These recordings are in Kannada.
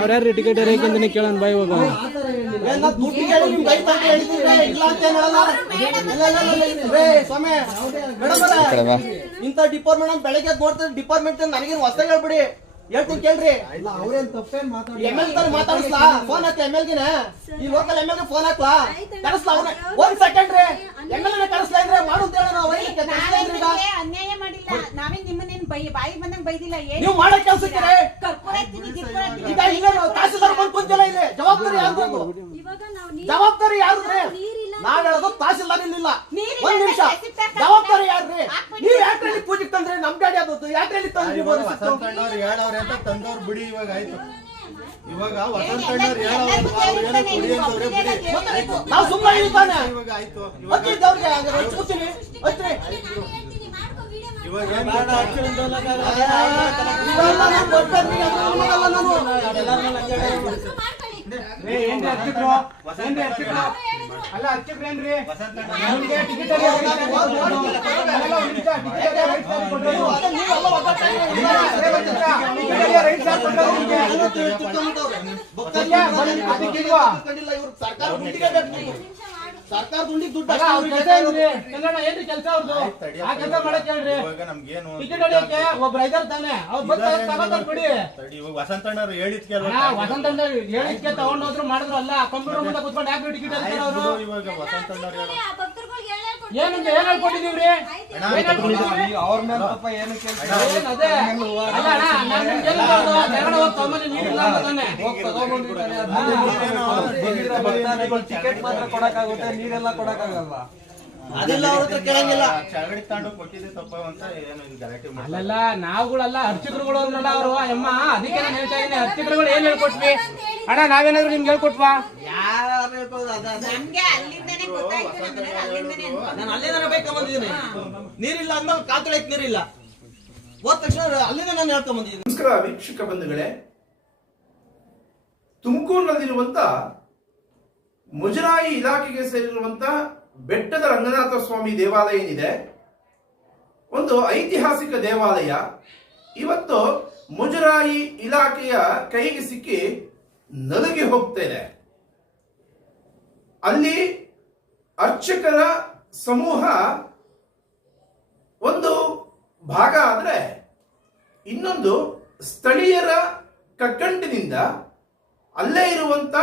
ಅವ್ರ್ಯಾರು ಟಿಕೆಟ್ ಯಾಕೆಂದ್ರೆ ಕೇಳೋಣ ಬಾಯ್ ಹೋಗ ಇಂಥ ಡಿಪಾರ್ಟ್ಮೆಂಟ್ ಬೆಳಗ್ಗೆ ನೋಡ್ತಾರೆ ಡಿಪಾರ್ಟ್ಮೆಂಟ್ ನನಗೇನು ಹೊಸ ಹೇಳ್ಬಿಡಿ ಹೇಳ್ತೀನಿ ಕೇಳ್ರಿ. ಮಾತಾಡಿಸ್ಲಾ ಫೋನ್ ಹಾಕ್ಲ MLಗೆ ಈ ಲೋಕಲ್ MLಗೆ ಫೋನ್ ಹಾಕ್ಲಾ ಕಳಿಸ್ಲಾ ಅವ್ರ ಒಂದ್ ಸೆಕೆಂಡ್ ರೀ MLನ ಕಳಿಸ್ಲಾ ಅಂದ್ರೆ ಮಾಡು ಅಂತ ಹೇಳ ನಾವು ಅನ್ಯಾಯ ಮಾಡಿಲ್ಲ. ನಾವೇ ನಿಮ್ಮನ್ನೇನು ಬಾಯಿ ಬಂದಂಗ್ ಬೈದಿಲ್ಲ. ನೀವು ಮಾಡೋ ಕೆಲಸಕ್ಕೆ ಈಗ ಇಲ್ಲ ತಹಸೀಲ್ದಾರ್ ಬಂದು ಕುಂತಿಲ್ಲ ಇಲ್ಲಿ ಜವಾಬ್ದಾರಿ ಯಾರ್ದು ಜವಾಬ್ದಾರಿ ಯಾರ್ದ್ರಿ ನಾವ್ ಹೇಳೋದು ತಹಸೀಲ್ದಾರ್ ಇಲ್ಲ. ಒಂದ್ ನಿಮಿಷ ಜವಾಬ್ದಾರಿ ಯಾರ್ರಿ ನೀವ್ ಯಾಕ್ರಲ್ಲಿ ಪೂಜೆಗೆ ತಂದ್ರಿ ನಮ್ ಗಾಡಿ ಅದು ಯಾಕ್ರಲ್ಲಿ ತಂದ್ರಿ ಹೇಳವ್ರೆ ಅಂತ ತಂದವ್ರು ಬಿಡಿ. ಇವಾಗ ಆಯ್ತು ಇವಾಗ ವಸಂತಣ್ಣವ್ರು ಹೇಳವ್ರೆ ನಾವು ಸುಮ್ಮನೆ ಇರ್ತಾನೆ ಇವಾಗ ಆಯ್ತು ಇವಾಗ ಅಲ್ಲ ಹಚ್ಚಿದ್ರೇನ್ರಿ ಸರ್ಕಾರ ದುಡ್ಡಿಗೆ ದುಡ್ಡು ಏನ್ರಿ ಕೆಲಸ ಅವ್ರದ್ದು ಆ ಕೆಲಸ ಮಾಡಕ್ ಹೇಳ್ರಿ. ಟಿಕೆಟ್ ಹೊಡಿಯಕ್ಕೆ ಒಬ್ರು ಇದಾರ ತಾನೆ ಅವ್ರು ಬಿಡಿ. ಇವಾಗ ವಸಂತಣ್ಣವ್ರು ಹೇಳಿದ್ಕೆ ವಸಂತ ಹೇಳಿದ್ಕೆ ತಗೊಂಡೋದ್ರು ಮಾಡಿದ್ರು ಅಲ್ಲ ಕಂಪ್ಯೂಟರ್ ಮುಂದೆ ಕುತ್ಕೊಂಡು ಯಾಕೆ ಟಿಕೆಟ್ ಹಾಕ್ತಾರೆ ಅವರು. ಇವಾಗ ವಸಂತಣ್ಣವ್ರು ಏನಂತ ಏನ್ ಹೇಳ್ಕೊಟ್ಟಿದೀವ್ರಿ ಅವ್ರ ಮೇಲೆ ಪಾಪ ಏನು ಅದೇ ಅಲ್ಲ ಟಿಕೆಟ್ ಮಾತ್ರ ಕೊಡಕ್ಕಾಗುತ್ತೆ, ನೀರೆಲ್ಲ ಕೊಡಕ್ಕಾಗಲ್ವಾ? ಅದೆಲ್ಲ ಅವ್ರ ಹತ್ರ ಕೇಳಂಗಿಲ್ಲ. ಚಳಗಡಿ ತಾಂಡು ಕೊಟ್ಟಿದೆ ತಪ್ಪ ಅಂತ ಏನು ಗಲಾಟೆ ಮಾಡಿ ಅಲ್ಲಲ್ಲ ನಾವುಗಳಲ್ಲ ಅರ್ಚಕರುಗಳು ಅಂದ್ರಲ್ಲ ಅವರು ಅಮ್ಮ. ಅದಕ್ಕೆ ನಾನು ಹೇಳ್ತಾ ಇದ್ದೀನಿ ಅರ್ಚಕರುಗಳು ಏನ್ ಹೇಳ್ಕೊಟ್ವಿ ಅಣ್ಣ ನಾವೇನಾದ್ರು ನಿಮ್ಗೆ ಹೇಳ್ಕೊಟ್ವಾ? ನಾನು ಅಲ್ಲಿಂದ ಬೇಕಂಬಂದಿದ್ದೀನಿ. ನೀರಿಲ್ಲ ಅಂದ್ಮೇಲೆ ಕಾತೊಳಕ್ ನೀರಿಲ್ಲ ಹೋದ ತಕ್ಷಣ ಅಲ್ಲಿಂದ ನಾನು ಹೇಳ್ಕೊಂಬಂದಿದ್ದೀನಿ. ನಮಸ್ಕಾರ ವೀಕ್ಷಕ ಬಂಧುಗಳೇ, ತುಮಕೂರಿನಲ್ಲಿರುವಂತ ಮುಜರಾಯಿ ಇಲಾಖೆಗೆ ಸೇರಿರುವಂತ ಬೆಟ್ಟದ ರಂಗನಾಥ ಸ್ವಾಮಿ ದೇವಾಲಯ ಏನಿದೆ, ಒಂದು ಐತಿಹಾಸಿಕ ದೇವಾಲಯ. ಇವತ್ತು ಮುಜರಾಯಿ ಇಲಾಖೆಯ ಕೈಗೆ ಸಿಕ್ಕಿ ನಲುಗಿ ಹೋಗ್ತಾ ಇದೆ. ಅಲ್ಲಿ ಅರ್ಚಕರ ಸಮೂಹ ಒಂದು ಭಾಗ ಆದ್ರೆ, ಇನ್ನೊಂದು ಸ್ಥಳೀಯರ ಕಗ್ಗಂಟಿನಿಂದ ಅಲ್ಲೇ ಇರುವಂತ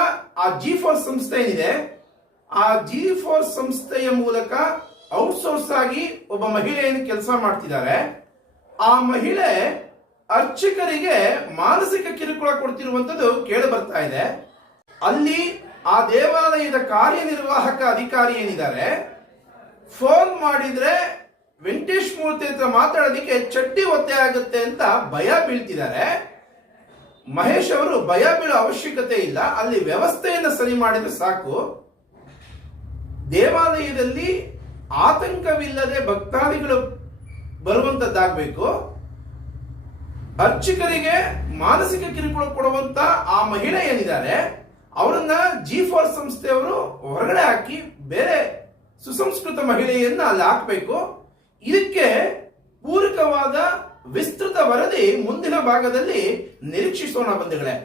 ಆ G4 ಸಂಸ್ಥೆ ಏನಿದೆ, ಆ G4 ಸಂಸ್ಥೆಯ ಮೂಲಕ ಔಟ್ಸೋರ್ಸ್ ಆಗಿ ಒಬ್ಬ ಮಹಿಳೆಯನ್ನು ಕೆಲಸ ಮಾಡ್ತಿದ್ದಾರೆ. ಆ ಮಹಿಳೆ ಅರ್ಚಕರಿಗೆ ಮಾನಸಿಕ ಕಿರುಕುಳ ಕೊಡ್ತಿರುವಂತದ್ದು ಕೇಳಿ ಬರ್ತಾ ಇದೆ. ಅಲ್ಲಿ ಆ ದೇವಾಲಯದ ಕಾರ್ಯನಿರ್ವಾಹಕ ಅಧಿಕಾರಿ ಏನಿದ್ದಾರೆ, ಫೋನ್ ಮಾಡಿದ್ರೆ ವೆಂಕಟೇಶ್ ಮೂರ್ತಿ ಹತ್ರ ಮಾತಾಡೋದಕ್ಕೆ ಚಡ್ಡಿ ಒತ್ತೆ ಆಗುತ್ತೆ ಅಂತ ಭಯ ಬೀಳ್ತಿದ್ದಾರೆ. ಮಹೇಶ್ ಅವರು ಭಯ ಬೀಳೋ ಅವಶ್ಯಕತೆ ಇಲ್ಲ, ಅಲ್ಲಿ ವ್ಯವಸ್ಥೆಯನ್ನು ಸರಿ ಮಾಡಿದ್ರೆ ಸಾಕು. ದೇವಾಲಯದಲ್ಲಿ ಆತಂಕವಿಲ್ಲದೆ ಭಕ್ತಾದಿಗಳು ಬರುವಂತದ್ದಾಗಬೇಕು. ಅರ್ಚಕರಿಗೆ ಮಾನಸಿಕ ಕಿರುಕುಳ ಕೊಡುವಂತ ಆ ಮಹಿಳೆ ಏನಿದ್ದಾರೆ ಅವರನ್ನ G4 ಸಂಸ್ಥೆಯವರು ಹೊರಗಡೆ ಹಾಕಿ ಬೇರೆ ಸುಸಂಸ್ಕೃತ ಮಹಿಳೆಯನ್ನ ಅಲ್ಲಿ ಹಾಕಬೇಕು. ಇದಕ್ಕೆ ಪೂರಕವಾದ ವಿಸ್ತೃತ ವರದಿ ಮುಂದಿನ ಭಾಗದಲ್ಲಿ ನಿರೀಕ್ಷಿಸೋಣ ಬಂಧುಗಳೇ.